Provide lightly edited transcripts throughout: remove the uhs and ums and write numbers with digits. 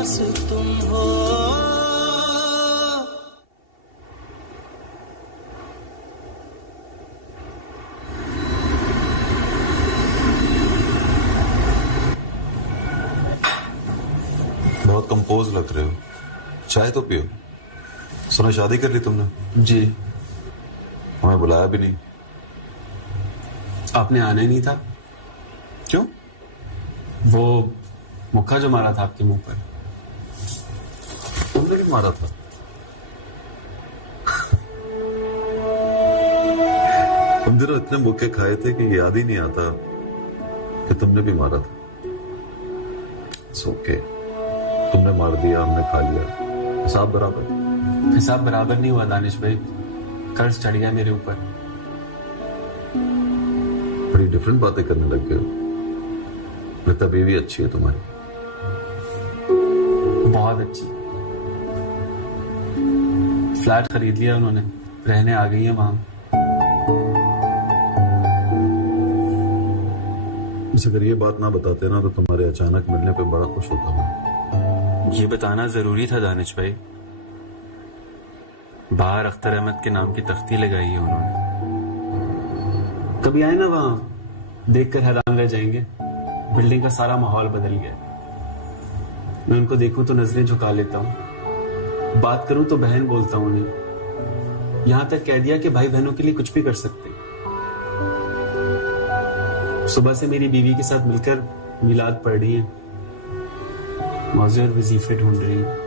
तुम हो। बहुत कंपोज लग रहे हो, चाय तो पियो। सुना शादी कर ली तुमने? जी। हमें बुलाया भी नहीं। आपने आना ही नहीं था। क्यों? वो मुक्का जो मारा था आपके मुंह पर। तुमने भी मारा था? तुम दिनों इतने मुक्के खाए थे कि याद ही नहीं आता कि तुमने भी मारा था। It's okay. तुमने मार दिया, हमने खा लिया, हिसाब बराबर। हिसाब बराबर नहीं हुआ दानिश भाई, कर्ज चढ़ गया मेरे ऊपर। बड़ी डिफरेंट बातें करने लग गए हो। लगता बीवी अच्छी है तुम्हारी। बहुत अच्छी। फ्लैट खरीद लिया उन्होंने, रहने आ गई है वहां। अगर ये बात ना बताते ना तो तुम्हारे अचानक मिलने पे बड़ा खुश होता मैं। ये बताना जरूरी था दानिश भाई। बाहर अख्तर अहमद के नाम की तख्ती लगाई है उन्होंने। कभी आए ना वहां, देखकर हैरान रह जाएंगे। बिल्डिंग का सारा माहौल बदल गया। मैं उनको देखूं तो नजरें झुका लेता हूं, बात करूं तो बहन बोलता हूं उन्हें। यहां तक कह दिया कि भाई बहनों के लिए कुछ भी कर सकते। सुबह से मेरी बीवी के साथ मिलकर मिलाद पढ़ रही है, मौज़े और वजीफे ढूंढ रही है।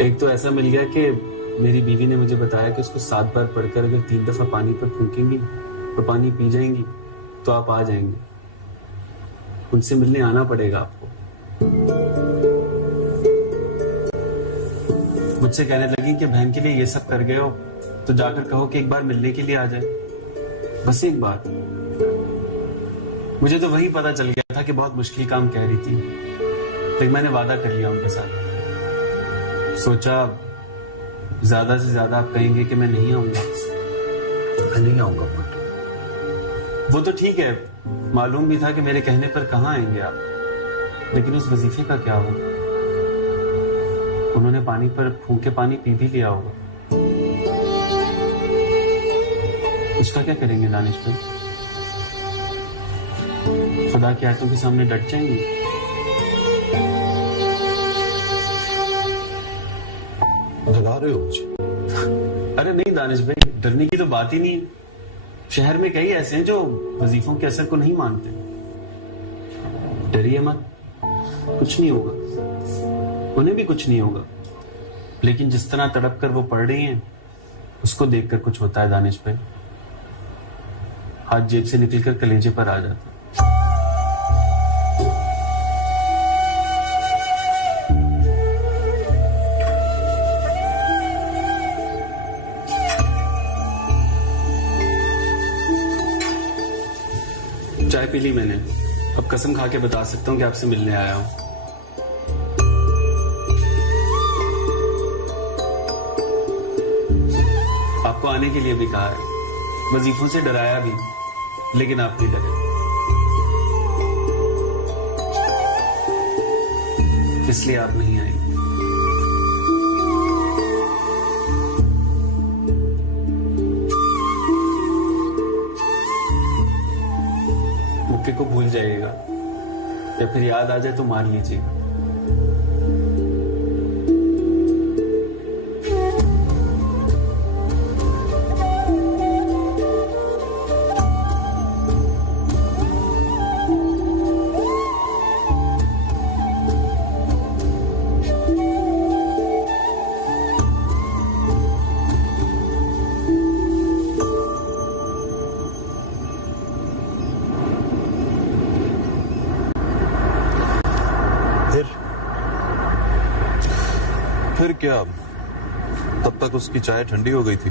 एक तो ऐसा मिल गया कि मेरी बीवी ने मुझे बताया कि उसको 7 बार पढ़कर अगर 3 दफा पानी पर फूकेंगी तो पानी पी जाएंगी तो आप आ जाएंगे। उनसे मिलने आना पड़ेगा आपको। मुझसे कहने लगी कि बहन के लिए ये सब कर गए हो तो जाकर कहो कि एक बार मिलने के लिए आ जाए, बस एक बार। मुझे तो वही पता चल गया था कि बहुत मुश्किल काम कह रही थी, लेकिन मैंने वादा कर लिया उनके साथ। सोचा ज्यादा से ज्यादा आप कहेंगे कि मैं नहीं आऊंगा। मैं नहीं आऊंगा बट वो तो ठीक है, मालूम भी था कि मेरे कहने पर कहाँ आएंगे आप, लेकिन उस वजीफे का क्या होगा? उन्होंने पानी पर फूंक के पानी पी भी लिया होगा। उसका क्या करेंगे दानिश भाई? खुदा की आयतों के सामने डट जाएंगे। डरा रहे हो मुझे? अरे नहीं दानिश भाई, डरने की तो बात ही नहीं है। शहर में कई ऐसे हैं जो वजीफों के असर को नहीं मानते। डरिए मत, कुछ नहीं होगा, उन्हें भी कुछ नहीं होगा। लेकिन जिस तरह तड़प कर वो पढ़ रही हैं, उसको देखकर कुछ होता है दानिश भाई। हाथ जेब से निकलकर कलेजे पर आ जाता है। चाय पी ली मैंने, अब कसम खा के बता सकता हूँ कि आपसे मिलने आया हूँ। आपको आने के लिए भी कहा है, वजीफों से डराया भी, लेकिन आप नहीं डरे, इसलिए आप नहीं आए। मुक्के को भूल जाइएगा, या फिर याद आ जाए तो मार लीजिएगा। फिर क्या? तब तक उसकी चाय ठंडी हो गई थी।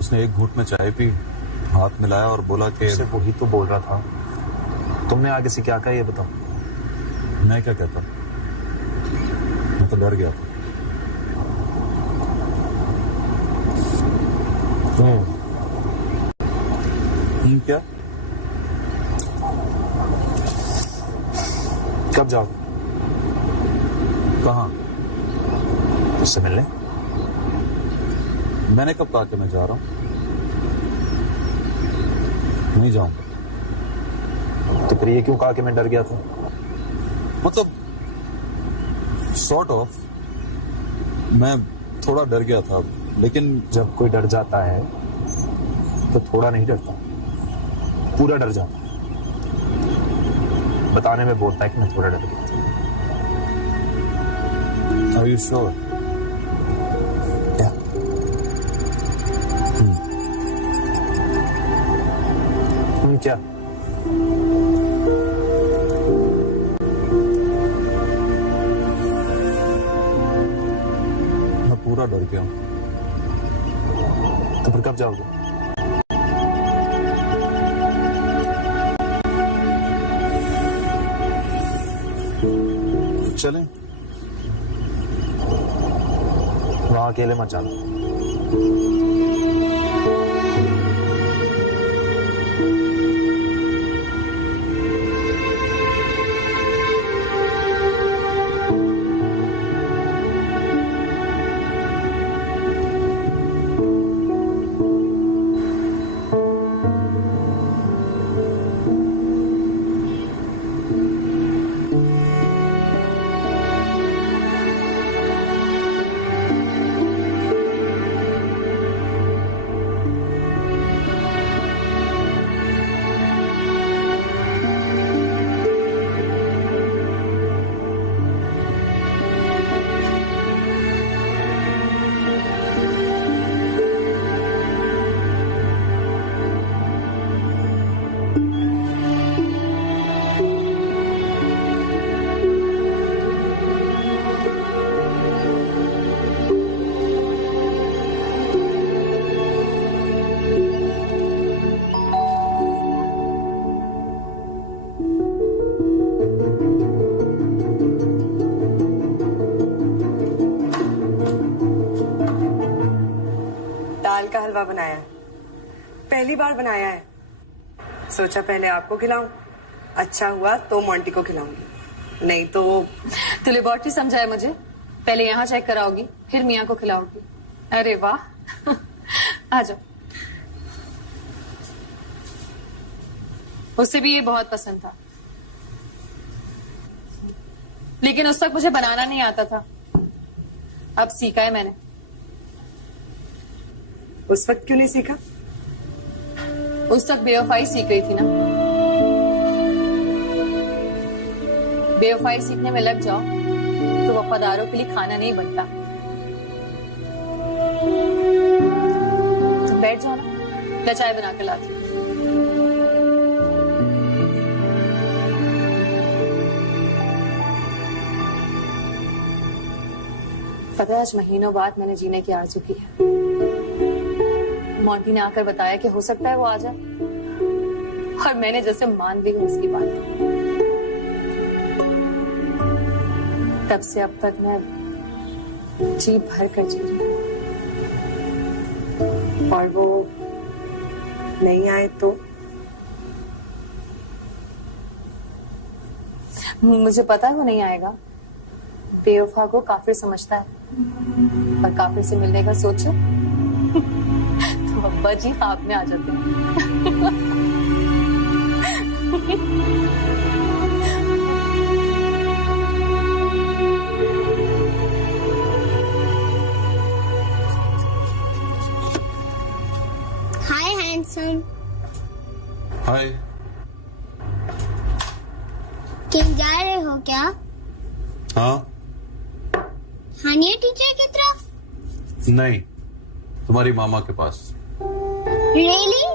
उसने एक घूंट में चाय पी, हाथ मिलाया और बोला कि उससे वही तो बोल रहा था। तुमने आगे से क्या कहा ये बताओ। मैं क्या कहता, मैं तो डर गया था। क्या? कब जाओ? कहाँ? उससे मिलने। मैंने कब कहा कि मैं जा रहा हूँ? नहीं जाऊंगा। तो फिर ये क्यों कहा कि मैं डर गया था? मतलब सॉर्ट ऑफ मैं थोड़ा डर गया था, लेकिन जब कोई डर जाता है तो थोड़ा नहीं डरता, पूरा डर जाता है। बताने में बोलता है कि मैं थोड़ा डर गया था। Are you sure? क्या? क्या? मैं पूरा डर गया हूँ। तो फिर कब जाओगे? चलें? वहां अकेले मत जाना। दाल का हलवा बनाया है, पहली बार बनाया है। सोचा पहले आपको खिलाऊं, अच्छा हुआ तो मोंटी को खिलाऊंगी, नहीं तो वो। तू लेबोरेटरी समझा है मुझे? पहले यहाँ चेक कराओगी, फिर मियाँ को खिलाओगी। अरे वाह। आ जाओ। उससे भी ये बहुत पसंद था, लेकिन उस वक्त मुझे बनाना नहीं आता था। अब सीखा है मैंने। उस वक्त क्यों नहीं सीखा? उस वक्त बेवफाई सीख गई थी ना। बेवफाई सीखने में लग जाओ तो वफादारों के लिए खाना नहीं बनता। तुम बैठ जाओ ना, मैं चाय बना के लाती हूँ। पता है आज महीनों बाद मैंने जीने की आरज़ू की है। मोंटी ने आकर बताया कि हो सकता है वो आ जाए, और मैंने जैसे मान ली उसकी बात। तब से अब तक मैं जी भर कर जी रही हूँ। और वो नहीं आए तो? मुझे पता है वो नहीं आएगा। बेवफा को काफिर समझता है, और काफिर से मिलने का सोचो तो अब्बा जी आप में आ जाते हैं। हाय हैंडसम। हाय। कहीं जा रहे हो क्या? हाँ? हानिया टीचर की तरफ? नहीं, तुम्हारी मामा के पास। रियली?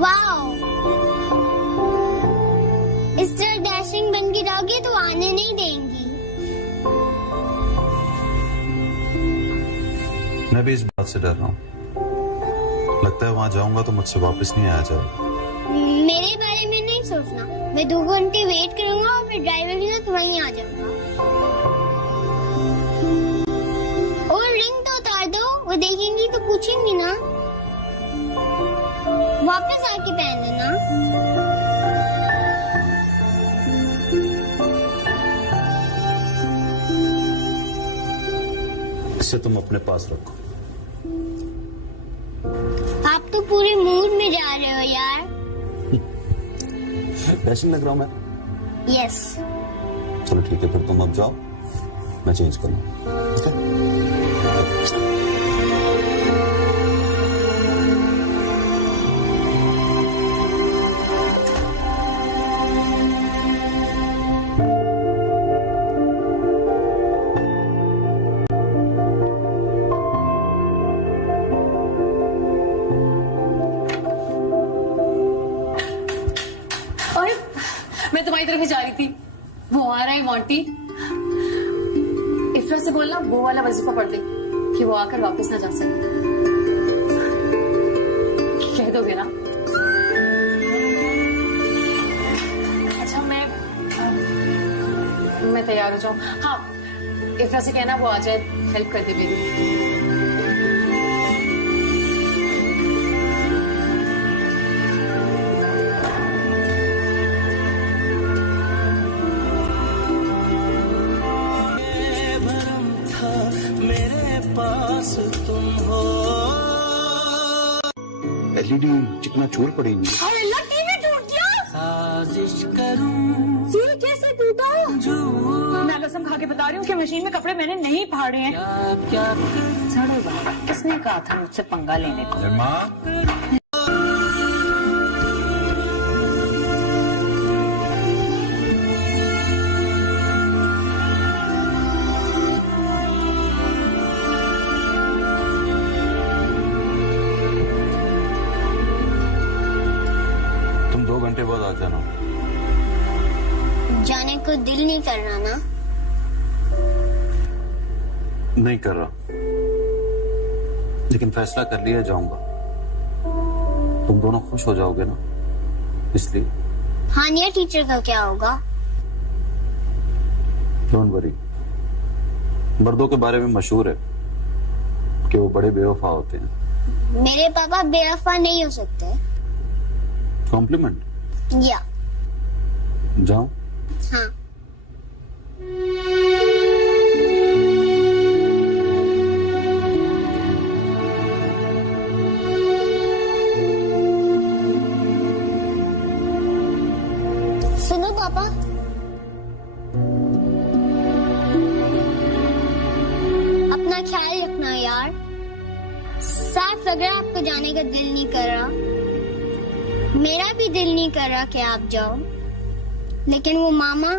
वाओ। इस तरह डैशिंग बन के रहोगे तो आने नहीं देंगी। मैं भी इस बात से डर रहा हूँ। लगता है वहां जाऊंगा तो मुझसे वापस नहीं आया जाएगा। मेरे बारे में नहीं सोचना। मैं 2 घंटे वेट करूंगा और फिर ड्राइवर के साथ वहीं आ जाऊंगा। और रिंग तो उतार दो, वो देखेंगी तो पूछेंगी ना। वापस आके पहन लेना। इसे तुम अपने पास रखो। आप तो पूरे मूड में जा रहे हो यार। फैशन लग रहा हूं मैं? यस। चलो ठीक है, फिर तुम अब जाओ, मैं चेंज कर लूं। ठीक है? मैं तुम्हारी तरफ ही जा रही थी। वो आ रहा है मोंटी। इफ्रा से बोलना वो वाला वजीफा पढ़ दे कि वो आकर वापस ना जा सके। कह दोगे ना? अच्छा मैं तैयार हो जाऊं। हाँ, इफ्रा से कहना वो आ जाए, हेल्प कर दे मेरी। तुम हो एलईडी चिकना चूर पड़ी हुई। अरे अल्लाह, टीवी टूट गया। साजिश करूं फिर कैसे टूटा? मैं कसम खा के बता रही हूँ कि मशीन में कपड़े मैंने नहीं फाड़े हैं। क्या सड़े बाबा, किसने कहा था मुझसे पंगा लेने को? माँ, तुम 2 घंटे बाद आ जाना। जाने को दिल नहीं कर रहा ना? नहीं कर रहा, लेकिन फैसला कर लिया, जाऊंगा। तुम दोनों खुश हो जाओगे ना, इसलिए। हानिया टीचर का क्या होगा? डोंट वरी, मर्दों के बारे में मशहूर है कि वो बड़े बेवफा होते हैं। मेरे पापा बेवफा नहीं हो सकते। कॉम्प्लीमेंट? या। जाओ। हाँ। सुनो पापा, अपना ख्याल रखना यार। साफ लग रहा है आपको जाने का दिल नहीं कर रहा। मेरा भी दिल नहीं कर रहा कि आप जाओ, लेकिन वो मामा,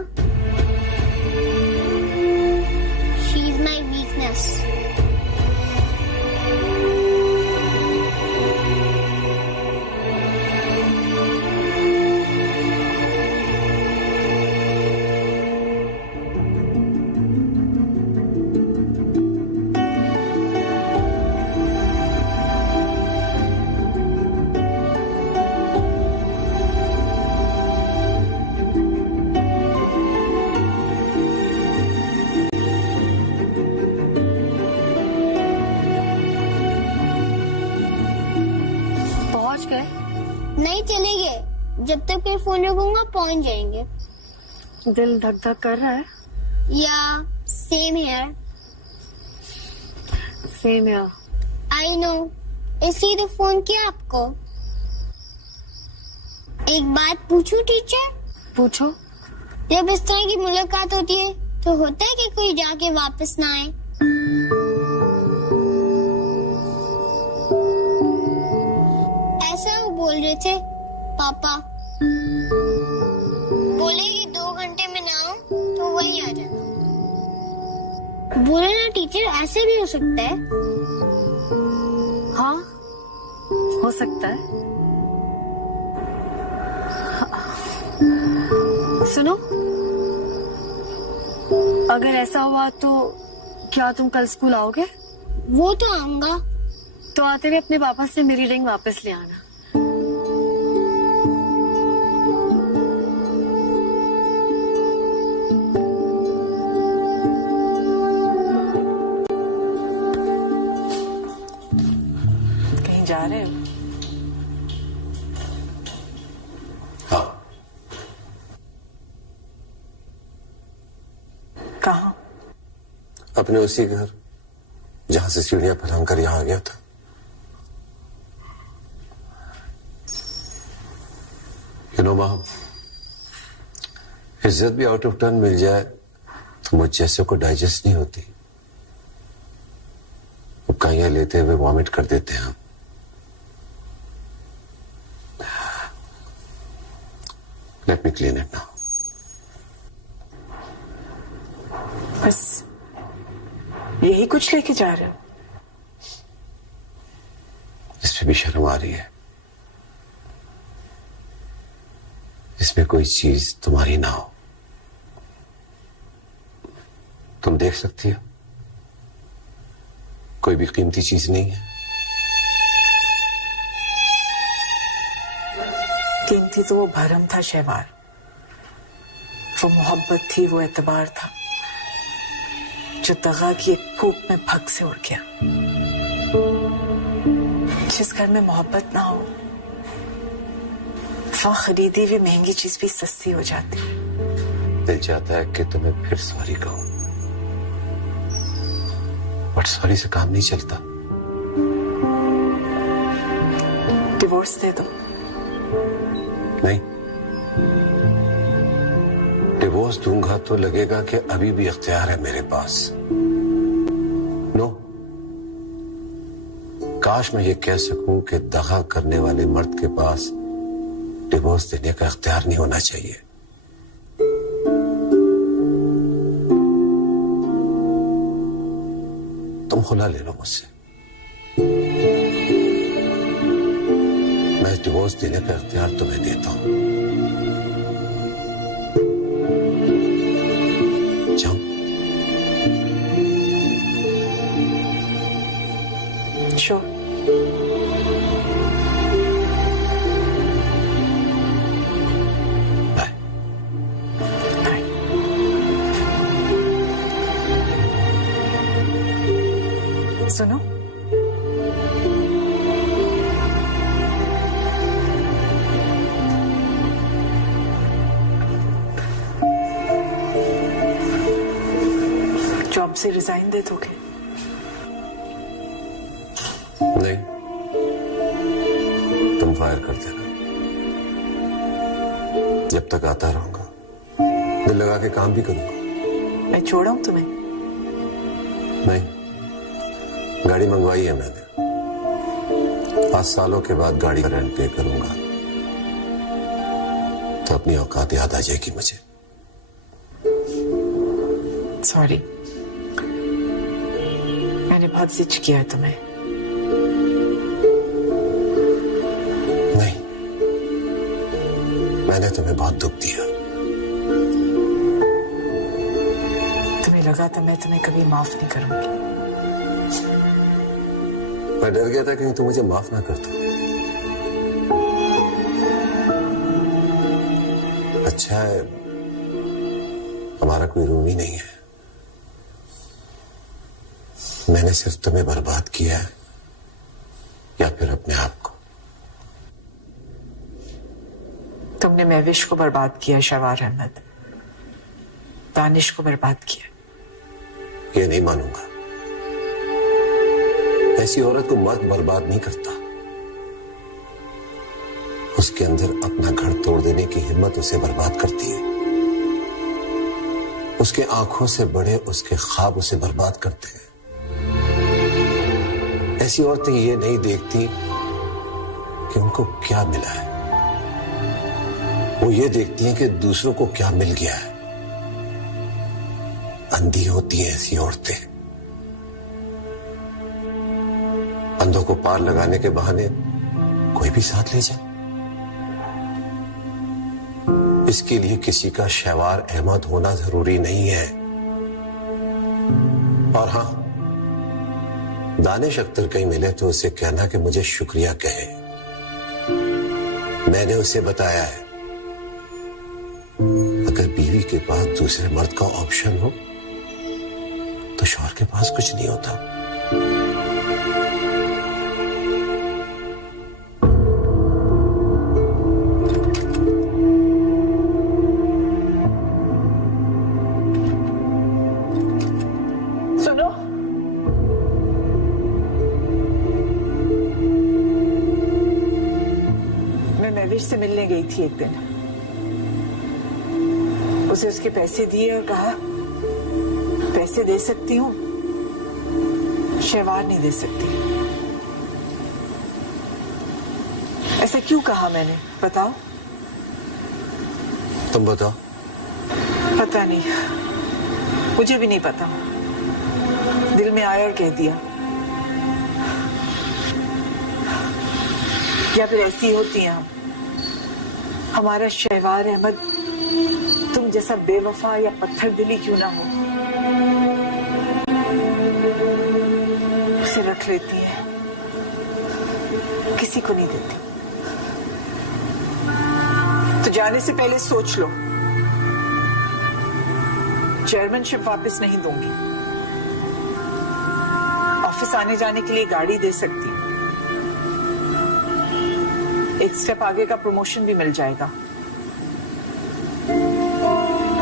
शी इज माई वीकनेस। नहीं चलेंगे, जब तक मैं फोन रखूंगा पहुंच जाएंगे। दिल धक धक कर रहा है। या सेम हियर। सेम यार। आई नो, इसलिए तो फोन किया आपको। एक बात पूछूं टीचर? पूछो। जब इस तरह की मुलाकात होती है तो होता है कि कोई जाके वापस ना आए? ऐसा वो बोल रहे थे पापा। बोले कि 2 घंटे में ना आऊं तो वही आ जाना। बोले ना टीचर, ऐसे भी हो सकता है। हाँ, हो सकता है। सुनो, अगर ऐसा हुआ तो क्या तुम कल स्कूल आओगे? वो तो आऊंगा। तो आते हुए अपने पापा से मेरी रिंग वापस ले आना। कहीं जा रहे हैं? हाँ। कहाँ? अपने उसी घर जहां से सीढ़ियां फैलाकर यहां आ गया था। मां, इज्जत भी आउट ऑफ टर्न मिल जाए तो मुझ जैसे को डाइजेस्ट नहीं होती। उकाइयां लेते हुए वॉमिट कर देते हैं हम। Let me clean it now. बस यही कुछ लेके जा रहे हो? इस पे भी शर्म आ रही है। इसमें कोई चीज तुम्हारी ना हो। तुम देख सकती हो, कोई भी कीमती चीज नहीं है। कीमती तो वो भरम था शहवार, वो मोहब्बत थी, वो एतबार था जो दगा की एक फूंक में भग से उड़ गया। जिस घर में मोहब्बत ना हो वहां खरीदी हुई महंगी चीज भी सस्ती हो जाती। दिल चाहता है कि तुम्हें फिर सॉरी कहूं, बट सॉरी से काम नहीं चलता। डिवोर्स दे दो। नहीं, डिवोर्स दूंगा तो लगेगा कि अभी भी इख्तियार है मेरे पास। नो, काश मैं ये कह सकूं कि दगा करने वाले मर्द के पास डिवोर्स देने का इख्तियार नहीं होना चाहिए। तुम खुला ले लो मुझसे, मैं डिवोर्स देने का इख्तियार तुम्हें देता हूं। जाओ। श्योर। सुनो, जॉब से रिजाइन दे दोगे? नहीं, तुम फायर कर देना। जब तक आता रहूंगा, दिल लगा के काम भी करूंगा। मैं छोड़ाऊं तुम्हें? नहीं, गाड़ी मंगवाई है मैंने। 5 सालों के बाद गाड़ी का रेंट पे करूंगा तो अपनी औकात याद आ जाएगी मुझे। सॉरी, मैंने बहुत जिद किया है तुम्हें। नहीं, मैंने तुम्हें बहुत दुख दिया। तुम्हें लगा था मैं तुम्हें कभी माफ नहीं करूंगी। मैं डर गया था कहीं तुम मुझे माफ ना कर दो। अच्छा है हमारा कोई रूम ही नहीं है। मैंने सिर्फ तुम्हें बर्बाद किया है या फिर अपने आप को? तुमने महविश को बर्बाद किया, शहवार अहमद। दानिश को बर्बाद किया। ये नहीं मानूंगा। ऐसी औरत को मर्द बर्बाद नहीं करता, उसके अंदर अपना घर तोड़ देने की हिम्मत उसे बर्बाद करती है। उसके आंखों से बड़े उसके ख्वाब उसे बर्बाद करते हैं। ऐसी औरतें ये नहीं देखती कि उनको क्या मिला है, वो ये देखती हैं कि दूसरों को क्या मिल गया है। अंधी होती हैं ऐसी औरतें। अंधों को पार लगाने के बहाने कोई भी साथ ले जाए। इसके लिए किसी का शहवार अहमद होना जरूरी नहीं है। और हां, दानिश अख्तर कहीं मिले तो उसे कहना कि मुझे शुक्रिया कहे। मैंने उसे बताया है अगर बीवी के पास दूसरे मर्द का ऑप्शन हो तो शौहर के पास कुछ नहीं होता। थी एक दिन, उसे उसके पैसे दिए और कहा पैसे दे सकती हूँ, शहवार नहीं दे सकती। ऐसा क्यों कहा मैंने, बताओ? तुम बताओ। पता नहीं, मुझे भी नहीं पता, दिल में आया और कह दिया। या फिर ऐसी होती हैं हम। हमारा शहवार अहमद तुम जैसा बेवफा या पत्थर दिली क्यों ना हो, उसे रख लेती है, किसी को नहीं देती। तो जाने से पहले सोच लो, चेयरमैनशिप वापस नहीं दूंगी, ऑफिस आने जाने के लिए गाड़ी दे सकती हूँ, एक स्टेप आगे का प्रमोशन भी मिल जाएगा,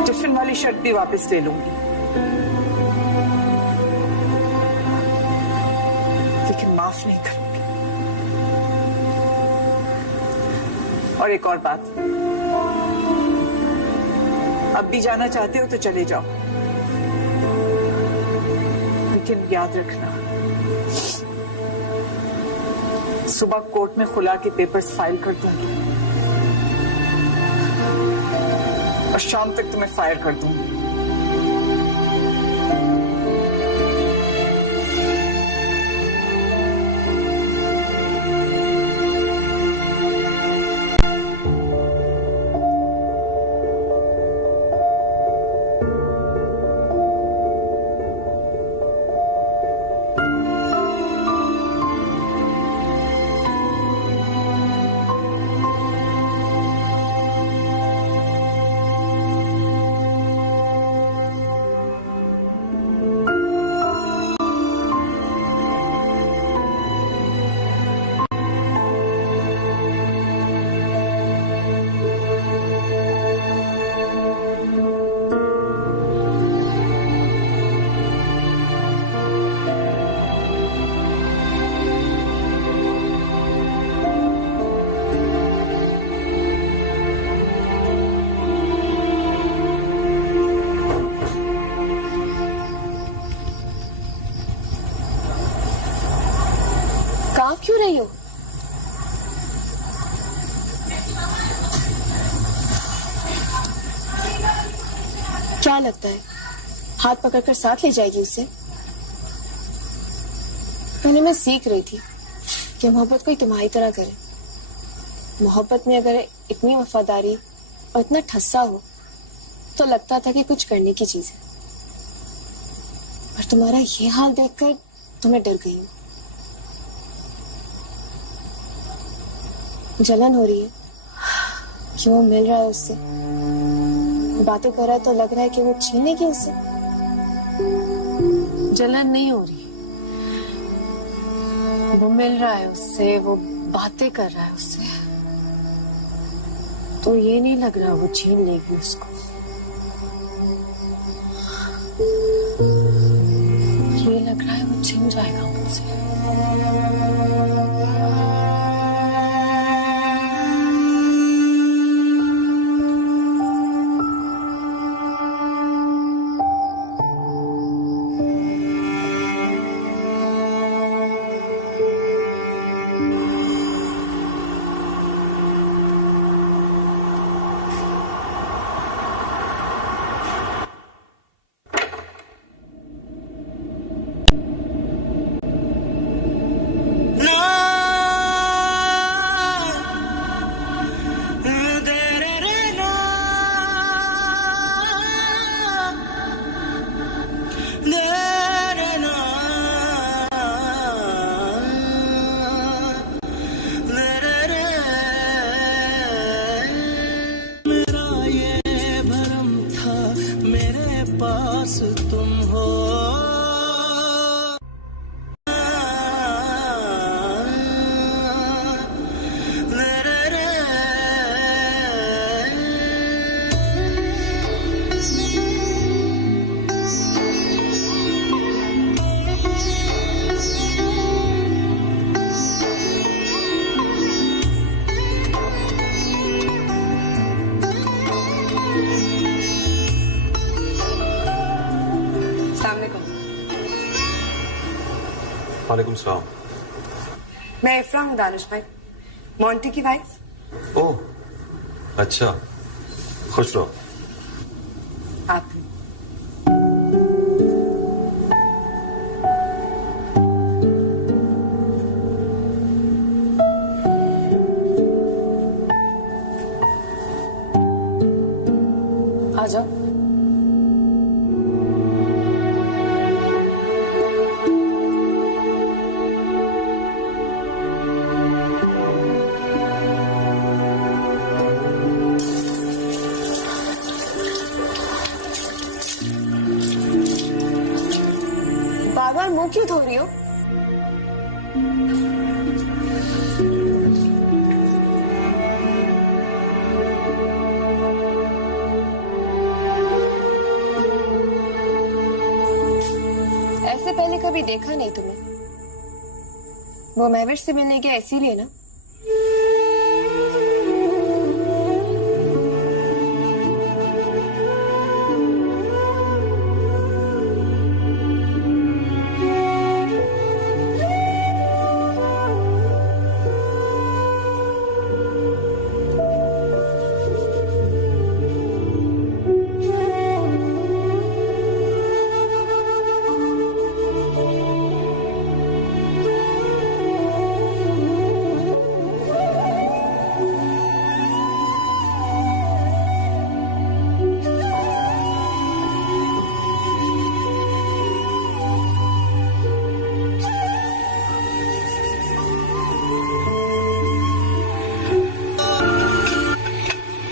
टिफिन वाली शर्ट भी वापस ले लूंगी, लेकिन माफ नहीं करूंगी। और एक और बात, अब भी जाना चाहते हो तो चले जाओ, लेकिन याद रखना सुबह कोर्ट में खुला के पेपर्स फाइल कर दूंगी और शाम तक तुम्हें फायर कर दूंगी। कांप क्यों रही हो? क्या लगता है हाथ पकड़कर साथ ले जाएगी उसे? पहले मैं सीख रही थी कि मोहब्बत कोई तुम्हारी तरह करे। मोहब्बत में अगर इतनी वफादारी और इतना ठस्सा हो तो लगता था कि कुछ करने की चीज है, पर तुम्हारा ये हाल देखकर तो मैं डर गई हूँ। जलन हो रही है कि वो मिल रहा है उससे, बातें कर रहा है तो लग रहा है कि वो छीनेगी उससे। जलन नहीं हो रही, वो मिल रहा है उससे, वो बातें कर रहा है उससे, तो ये नहीं लग रहा वो छीन लेगी उसको। ये लग रहा है वो छीन जाएगा मुझसे। पास तुम हो। वालेकुम सलाम। मैं इफ्रा हूँ दानिश भाई, मोंटी की वाइफ। ओह अच्छा, खुश रहो। आप भी। आ जाओ। बार बार मुंह क्यों धो रही हो? ऐसे पहले कभी देखा नहीं तुम्हें। वो महविश से मिलने गया इसीलिए ना?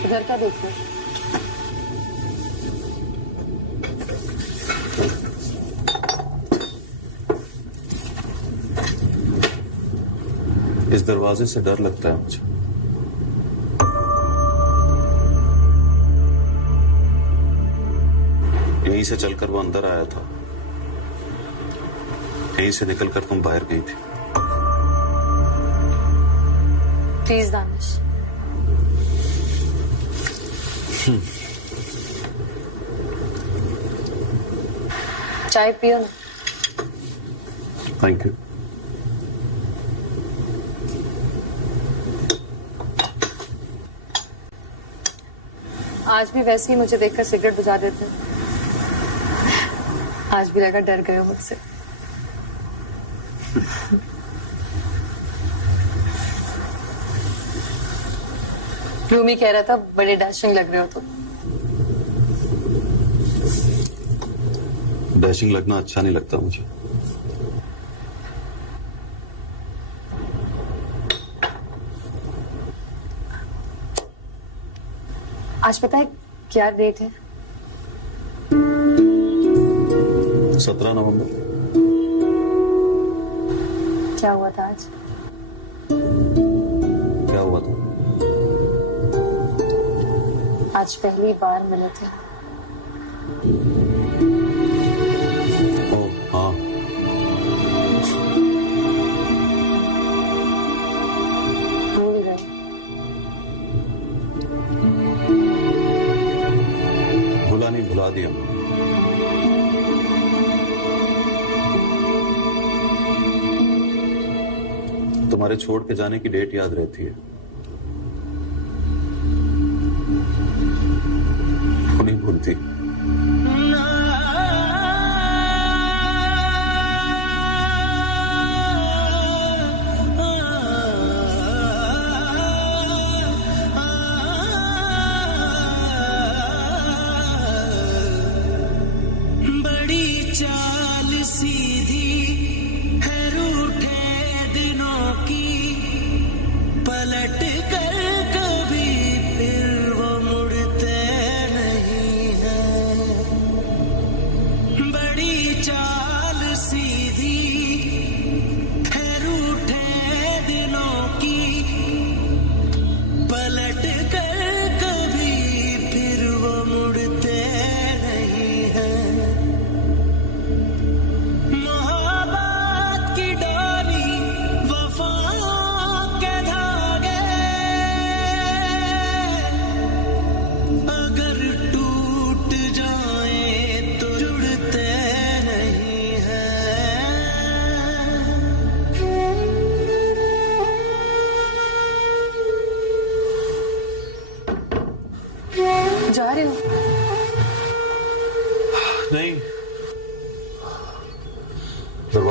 घर का देखो। इस दरवाजे से डर लगता है मुझे। यहीं से चलकर वो अंदर आया था, यहीं से निकलकर तुम बाहर गई थी। प्लीज दानिश। चाय पियो ना। Thank you. आज भी वैसे ही मुझे देखकर सिगरेट बुझा देते। आज भी लगा डर गए हो मुझसे। रूमी कह रहा था बड़े डैशिंग लग रहे हो तुम। डैशिंग लगना अच्छा नहीं लगता मुझे। आज पता है क्या डेट है? 17 नवंबर। क्या हुआ था आज? क्या हुआ था? आज पहली बार मिले थे। ओह हाँ, भूल गए। भुला नहीं, भुला दिया। तुम्हारे छोड़ के जाने की डेट याद रहती है, वो नहीं भूलती। बड़ी चाल सीधी है रूठे दिनों की, पलट कर कभी फिर वो मुड़ते नहीं हैं। बड़ी चाल सीधी है रूठे दिनों की, पलट कर कभी फिर वो मुड़ते नहीं हैं। मोहब्बत की डोरी वफाओं के धागे, अगर टूट जाए तो जुड़ते नहीं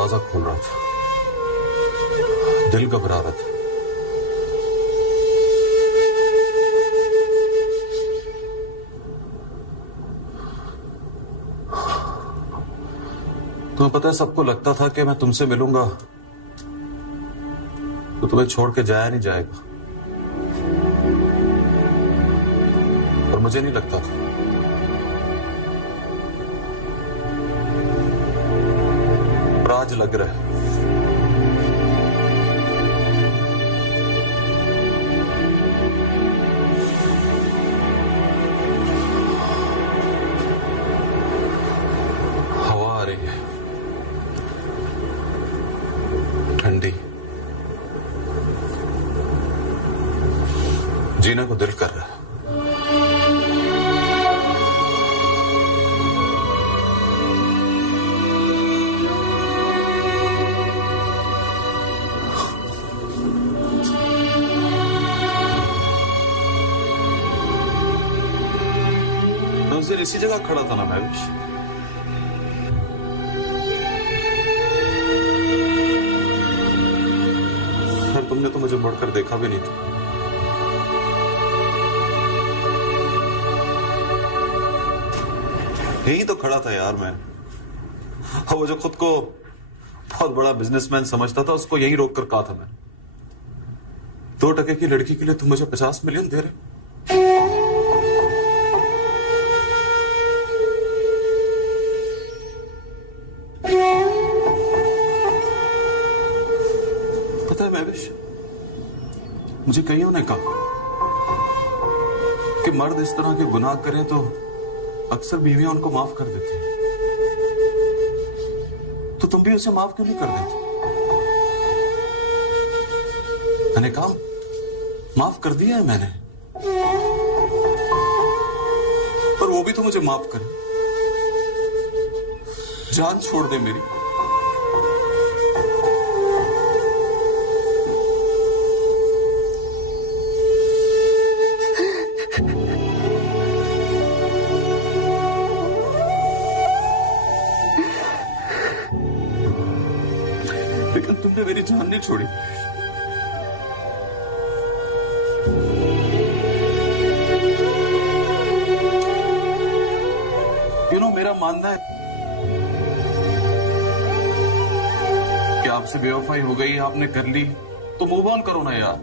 दरवाजा खोल रहा था, दिल घबरा रहा था। तुम्हें पता है, सबको लगता था कि मैं तुमसे मिलूंगा तो तुम्हें छोड़ के जाया नहीं जाएगा, और मुझे नहीं लगता था। पर आज लग रहा है। हवा आ रही है, ठंडी, जीने को दिल कर रहा है। मैं उस दिन इसी जगह खड़ा था ना महविश। फिर तुमने तो मुझे मुड़कर देखा भी नहीं था। यही तो खड़ा था यार मैं, और वो जो खुद को बहुत बड़ा बिजनेसमैन समझता था, उसको यही रोक कर कहा था मैंने, 2 टके की लड़की के लिए तुम मुझे 50 मिलियन दे रहे। पता है महविश, मुझे कईयों ने कहा कि मर्द इस तरह के गुनाह करें तो अक्सर बीवियां उनको माफ कर देती हैं, तो तुम भी उसे माफ क्यों नहीं कर देती? मैंने कहा माफ कर दिया है मैंने, पर वो भी तो मुझे माफ करे, जान छोड़ दे मेरी। लेकिन तुमने मेरी जान नहीं छोड़ी। मेरा मानना है कि आपसे बेवफाई हो गई, आपने कर ली, तो मूव ऑन करो ना यार।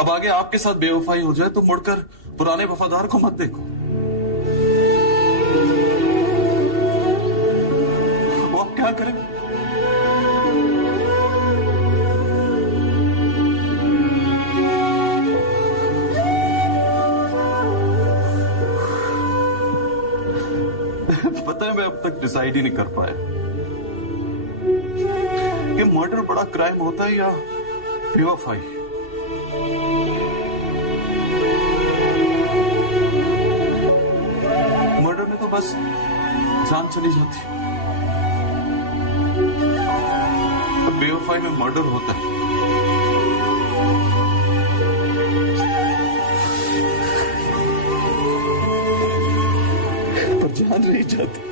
अब आगे आपके साथ बेवफाई हो जाए तो मुड़कर पुराने वफादार को मत देखो। वो आप क्या करें? पता है, मैं अब तक डिसाइड ही नहीं कर पाया कि मर्डर बड़ा क्राइम होता है या बेवफाई। मर्डर में तो बस जान चली जाती, अब बेवफाई में मर्डर होता है। पर जान नहीं जाती।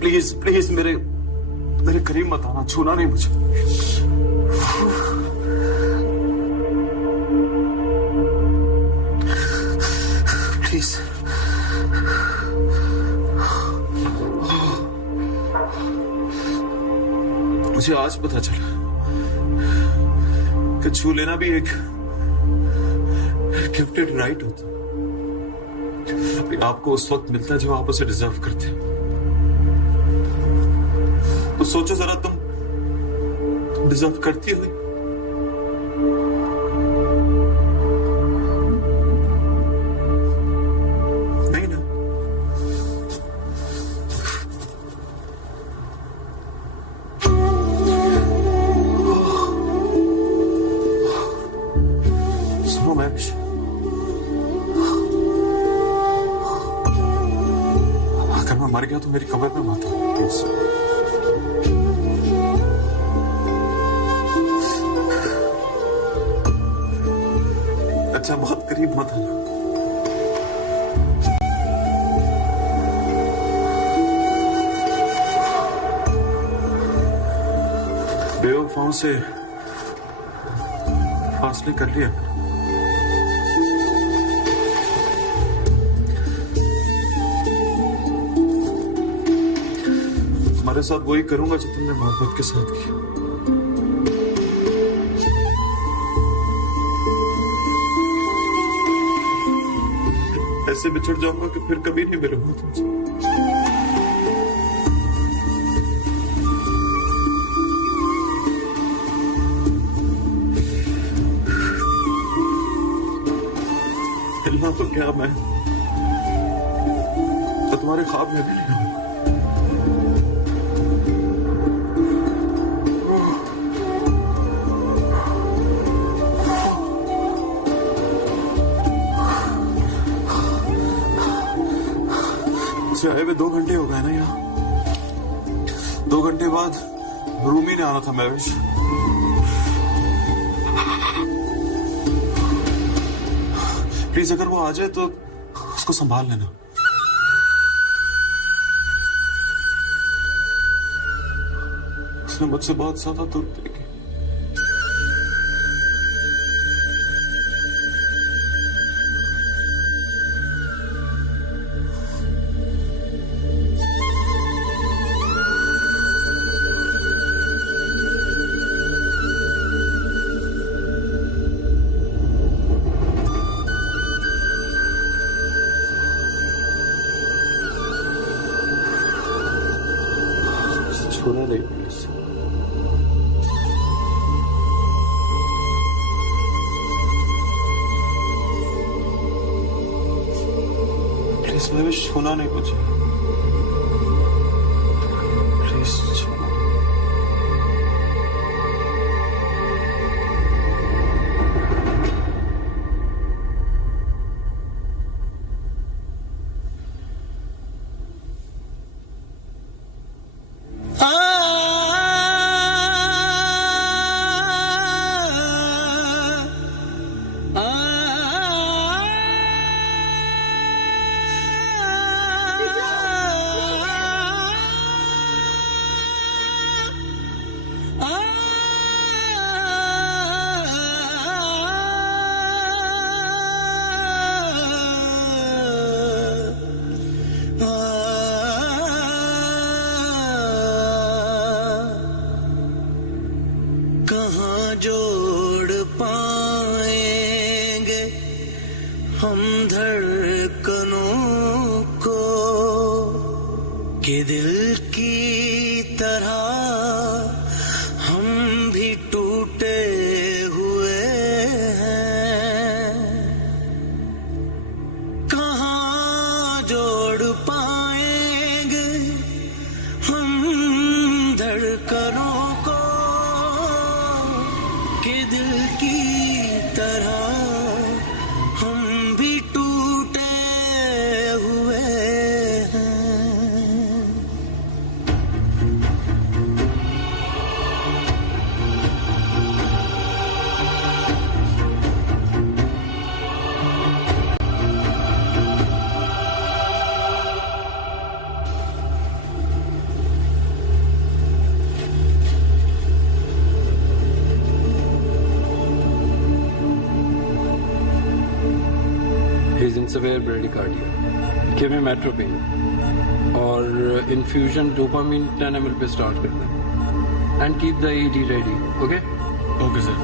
प्लीज प्लीज मेरे करीब मत आना, छूना नहीं मुझे। प्लीज। मुझे आज पता चला कि छू लेना भी एक गिफ्टेड राइट होता। आपको उस वक्त मिलता है जब आप उसे डिजर्व करते हैं। तो सोचो जरा, तुम डिजर्व करती हो? नहीं ना? सुनो महविश, मैं मर गया तो मेरी कब्र में मत आना प्लीज। अच्छा बहुत करीब मत आना। बेवफाओं से फासले कर लिया। तुम्हारे साथ वही करूंगा जो तुमने मोहब्बत के साथ किया। ऐसे बिछड़ जाऊंगा कि फिर कभी नहीं मिलूंगा तुमसे। हिलना तो क्या मैं तो तुम्हारे ख्वाब में भी नहीं हूं। उसे आए हुए 2 घंटे हो गए ना यहाँ। 2 घंटे बाद रूम ही नहीं आना था महवेश। प्लीज अगर वो आ जाए तो उसको संभाल लेना। उसने मुझसे बहुत ज्यादा दूर देखे। छूना नहीं प्लीज। प्लीज मैं भी छूना नहीं मुझे। प्लीज छूना। जोड़ पाएंगे हम धड़कनों को कि दिल की तरह हम भी टूटे हुए हैं। कहाँ जोड़ पाएंगे हम धड़कनों को कि दिल की तरह हम भी टूटे हुए हैं। He's in severe bradycardia. Give him atropine और infusion dopamine 10 ml पे start करना है and keep the ED ready. Okay? Okay sir.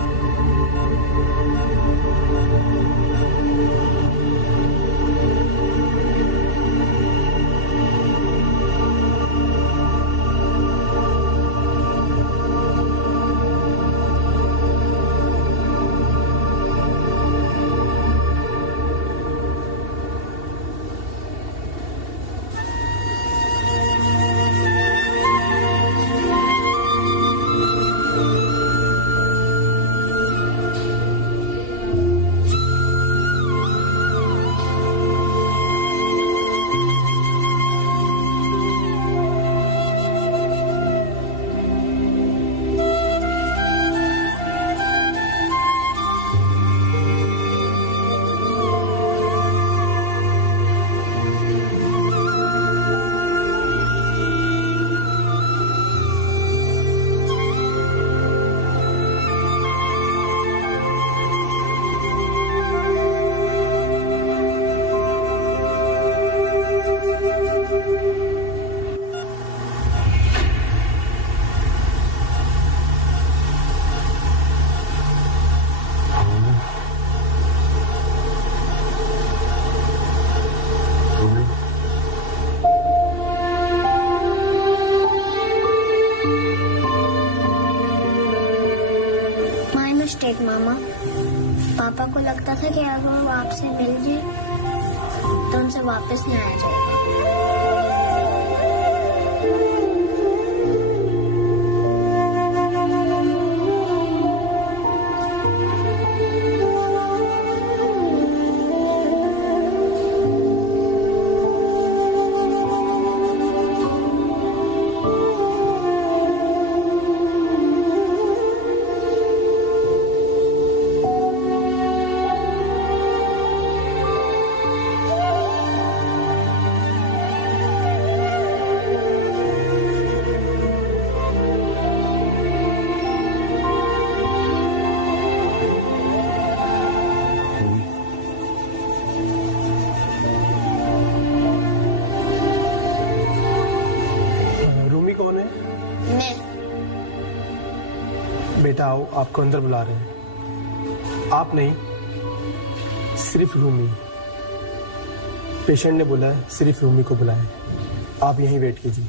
हमको लगता था कि अगर वो आपसे मिल जाए तो उनसे वापस नहीं आया जाएगा। बेटा आओ, आपको अंदर बुला रहे हैं। आप नहीं, सिर्फ रूमी। पेशेंट ने बोला है सिर्फ रूमी को बुलाएं। आप यहीं वेट कीजिए।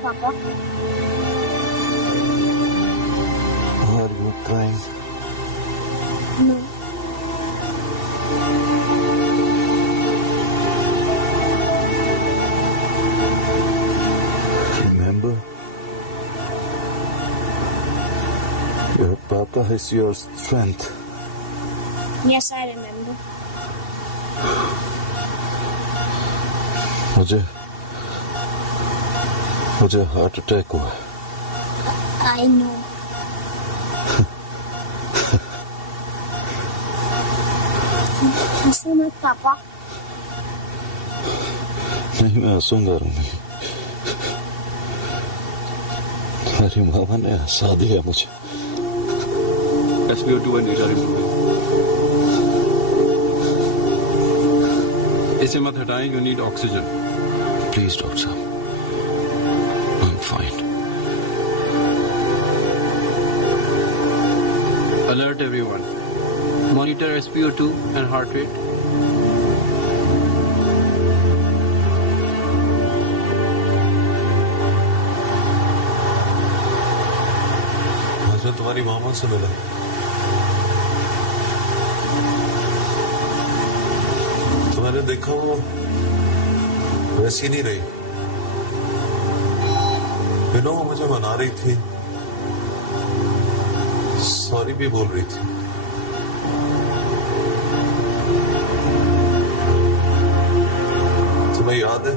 Papa. Are you crying? No. Remember, your Papa is your strength. Yes, I remember. मुझे हार्ट अटैक हुआ। I know. हंसो मत पापा। नहीं, मैं हंसूंगा रूमी। तुम्हारी मामा ने हंसा दिया मुझे। SpO2 and are improving. इसे मत हटाएं, you need oxygen. Please, doctor साहब। Fine. Alert everyone. Monitor SpO2 and heart rate. आज मैं तुम्हारी मामा से मिला। तो मैंने देखा वो वैसी नहीं रही। वो मुझे मना रही थी, सॉरी भी बोल रही थी। तुम्हें याद है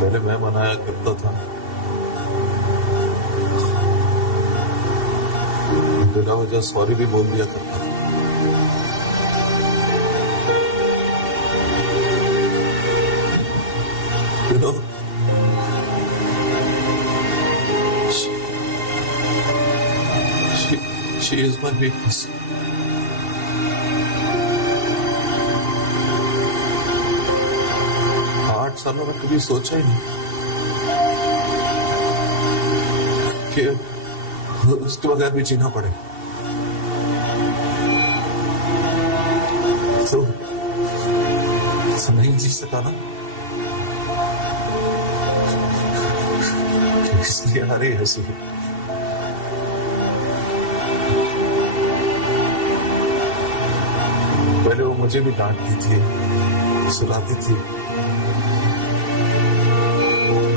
पहले मैं मनाया करता था, बिना वजह सॉरी भी बोल दिया करता था। She is my weakness. 8 सालों में कभी सोचा ही नहीं कि उसके बगैर भी जीना पड़े। तो नहीं जी सका ना, इसलिए आ रही हंसी। पहले वो मुझे भी डांटती थी, सुलाती थी,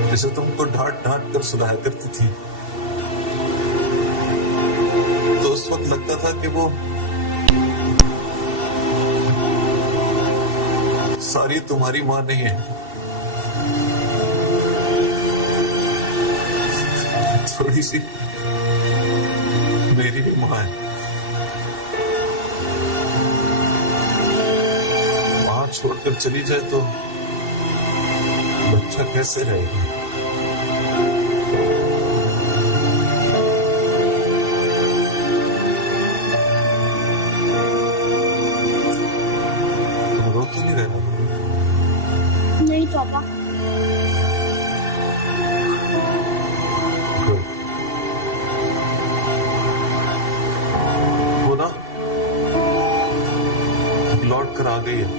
जैसे तुमको डांट डांट कर सुलाया करती थी। तो उस वक्त वक्त लगता था कि वो सारी तुम्हारी माँ नहीं है, थोड़ी सी मेरी भी माँ है। माँ छोड़कर चली जाए तो बच्चा कैसे रहेगा? तुम रो तो नहीं रहना? नहीं पापा। वो ना लौट कर आ गई है,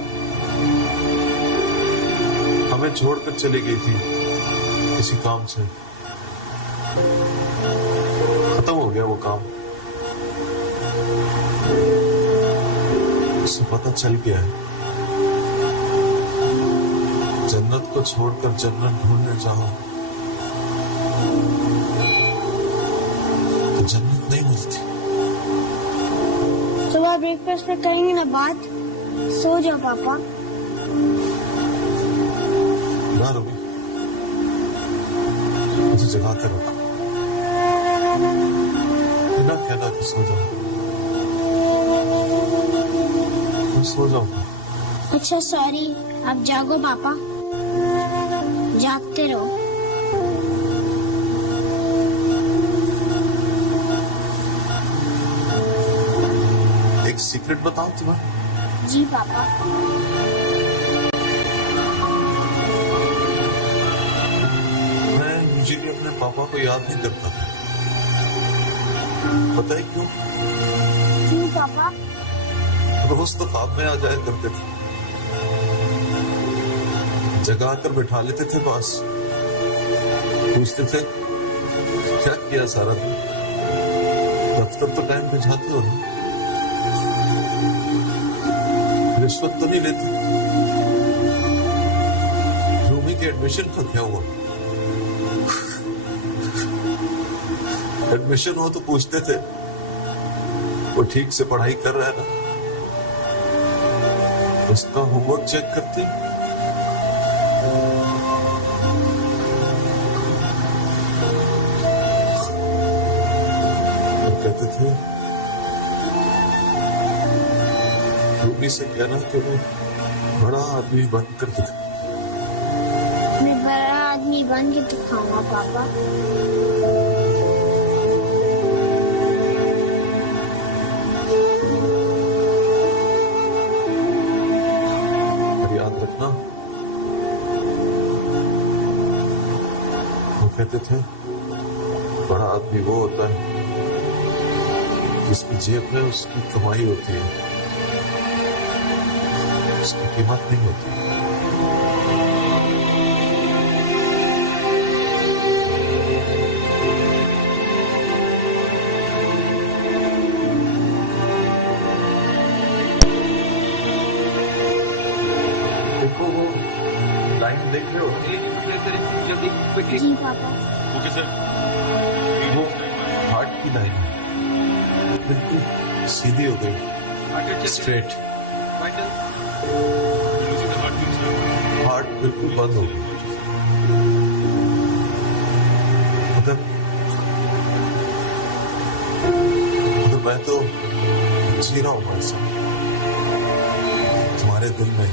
हमें छोड़कर चली गई थी किसी काम से। खत्म हो गया वो काम, उसे पता चल गया है। जन्नत को छोड़कर जन्नत ढूंढने जाओ तो जन्नत नहीं मिलती। सुबह ब्रेकफास्ट में करेंगे ना बात। सो जाओ पापा। ना रूबी, मुझे जगा कर रखो, बिना कहना कि सो जाओ। मैं सो जाऊंगा। अच्छा सॉरी, आप जागो पापा, जागते रहो। एक सीक्रेट बताऊं तुम्हें? जी पापा। मैं यूजुअली अपने पापा को याद नहीं करता, पता है क्यों? क्यों पापा? रोज तो ख्वाब में आ जाया करते थे, जगा कर बिठा लेते थे पास, पूछते थे क्या किया सारा दिन, दफ्तर तो टाइम पे जाते हो ना, रिश्वत तो नहीं लेते, रूमी के एडमिशन का क्या हुआ? एडमिशन हो तो पूछते थे वो ठीक से पढ़ाई कर रहा है ना, उसका होमवर्क चेक करते। वो कहते थे रूबी से कहना कि वो बड़ा आदमी बन कर दिखा। मैं बड़ा आदमी बन के दिखाऊंगा पापा। याद रखना, वो कहते थे बड़ा आदमी वो होता है जिसकी जेब में उसकी कमाई होती है, उसकी कीमत नहीं होती। देखो वो लाइन देख रहे हो? जी पापा। Okay sir. वो हार्ट की लाइन है, बिल्कुल सीधी हो गई, स्ट्रेट। हार्ट बिल्कुल बंद हो गई। मगर मैं तो जी रहा हूँ ऐसा तुम्हारे दिल में,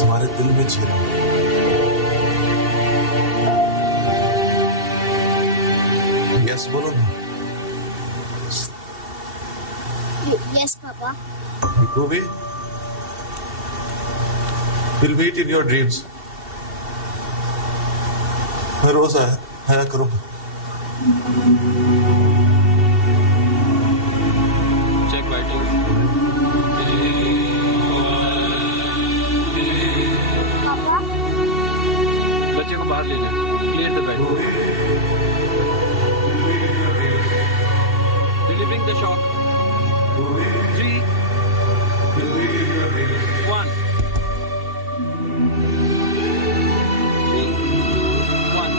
तुम्हारे दिल में जी रहा हूँ। यस बोलो ना। Yes papa. Ruby, we'll meet in your dreams. मैं रोज आया करूंगा। Check vital. पापा बच्चे को बाहर ले जाए, clear the bed. Relieving the shock. 3, 2, 1. 3, 2, 1.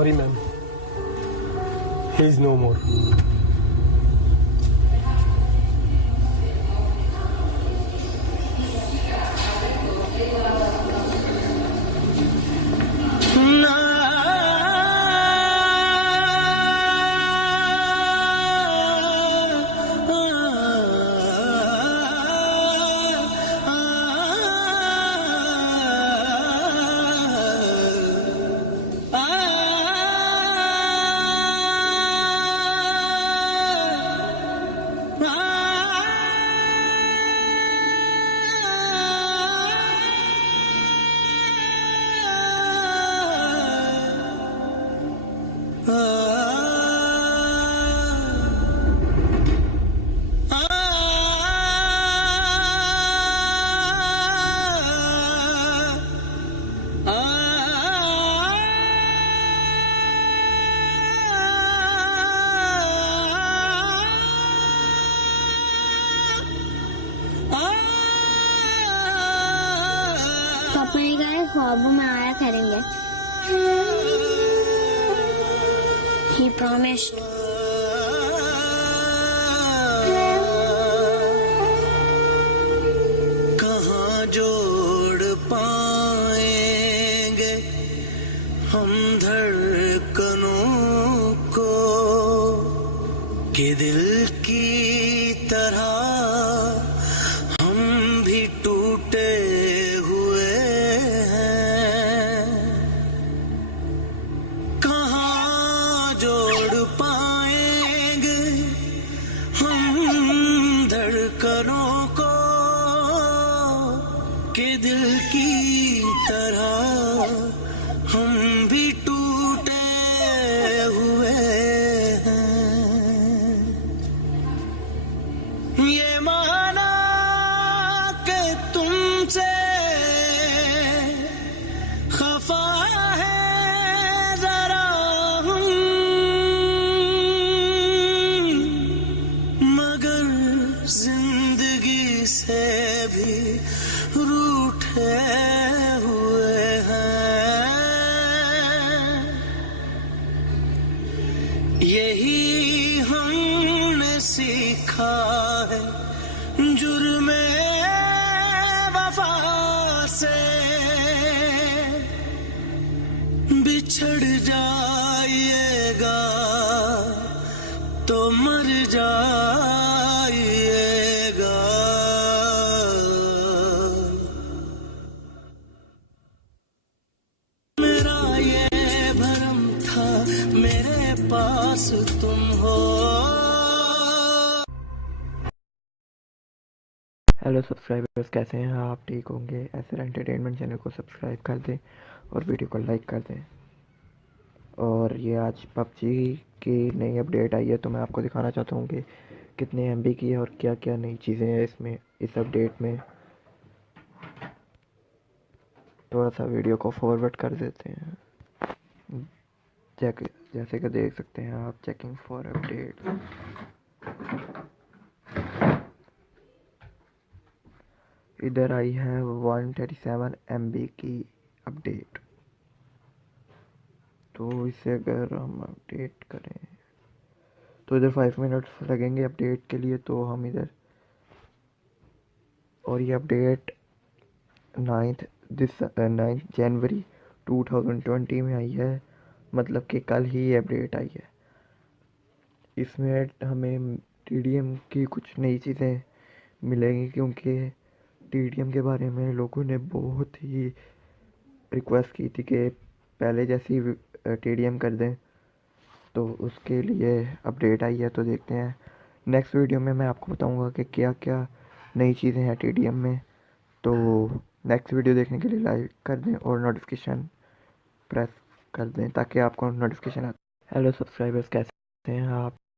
Sorry ma'am, he is no more. पापा ने कहा ख्वाबों में आया करेंगे। He promised. कहाँ जोड़ पाएंगे हम धड़कनों को कि दिल की तरह हम भी टूटे हुए हैं। कहाँ जोड़ पाएंगे हम धड़कनों को कि दिल की तरह हम भी टूटे हुए हैं। ये माना कि तुमसे खफा है जरा हम, मगर जिंदगी से भी रूठे हुए हैं। यही हमने सीखा है जुर्मे वफा से, बिछड़ जाइएगा तो मर जाइएगा। मेरा ये भरम था मेरे पास तुम हो। हेलो सब्सक्राइबर्स, कैसे हैं आप? ठीक होंगे। ऐसे एंटरटेनमेंट चैनल को सब्सक्राइब कर दें और वीडियो को लाइक कर दें। और ये आज पबजी की नई अपडेट आई है, तो मैं आपको दिखाना चाहता हूँ कि कितने एमबी की है और क्या क्या नई चीज़ें हैं इसमें, इस अपडेट में। थोड़ा सा वीडियो को फॉरवर्ड कर देते हैं। जैसे कि देख सकते हैं आप, चेकिंग फॉर अपडेट। इधर आई है 137 MB की अपडेट। तो इसे अगर हम अपडेट करें तो इधर 5 मिनट्स लगेंगे अपडेट के लिए। तो हम इधर, और ये अपडेट 9 जनवरी 2020 में आई है, मतलब कि कल ही ये अपडेट आई है। इसमें हमें TDM की कुछ नई चीज़ें मिलेंगी, क्योंकि TDM के बारे में लोगों ने बहुत ही रिक्वेस्ट की थी कि पहले जैसी TDM कर दें, तो उसके लिए अपडेट आई है। तो देखते हैं, नेक्स्ट वीडियो में मैं आपको बताऊंगा कि क्या क्या नई चीज़ें हैं TDM में। तो नेक्स्ट वीडियो देखने के लिए लाइक कर दें और नोटिफिकेशन प्रेस कर दें ताकि आपको नोटिफिकेशन आए। हेलो सब्सक्राइबर्स, कैसे हैं आप?